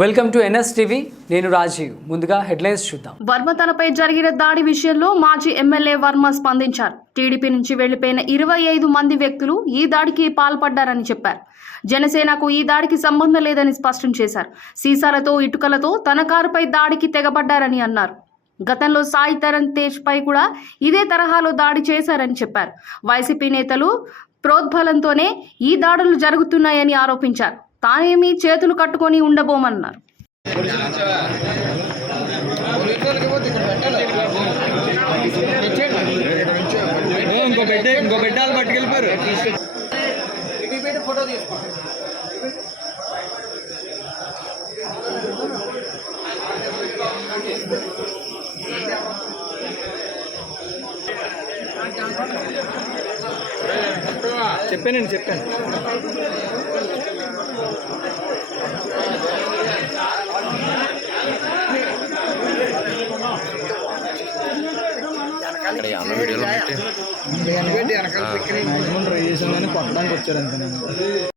Welcome to NS TV నేను రాజీవ్. ముందుగా headlines చూద్దాం. వర్మ తనపై జరిగిన దాడి విషయంలో మాజీ ఎమ్మెల్యే వర్మ స్పందించారు. టీడీపీ నుంచి వెళ్ళిపోయిన ఇరవై ఐదు మంది వ్యక్తులు ఈ దాడికి పాల్పడ్డారని చెప్పారు. జనసేనకు ఈ దాడికి సంబంధం లేదని స్పష్టం చేశారు. సీసాలతో ఇటుకలతో తన కారుపై దాడికి తెగబడ్డారని అన్నారు. గతంలో సాయి తరణ్ తేజ్ పై కూడా ఇదే తరహాలో దాడి చేశారని చెప్పారు. వైసీపీ నేతలు ప్రోద్బలంతోనే ఈ దాడులు జరుగుతున్నాయని ఆరోపించారు. తానేమీ చేతులు కట్టుకొని ఉండబోమన్నారు. ఇంకో బిడ్డ ఇంకో పట్టుకెళ్ళిపోయారు చెప్పానండి చెప్పాను. మాక్సిమం ట్రై చేసాం కానీ కొట్టడానికి వచ్చారు అంతేనండి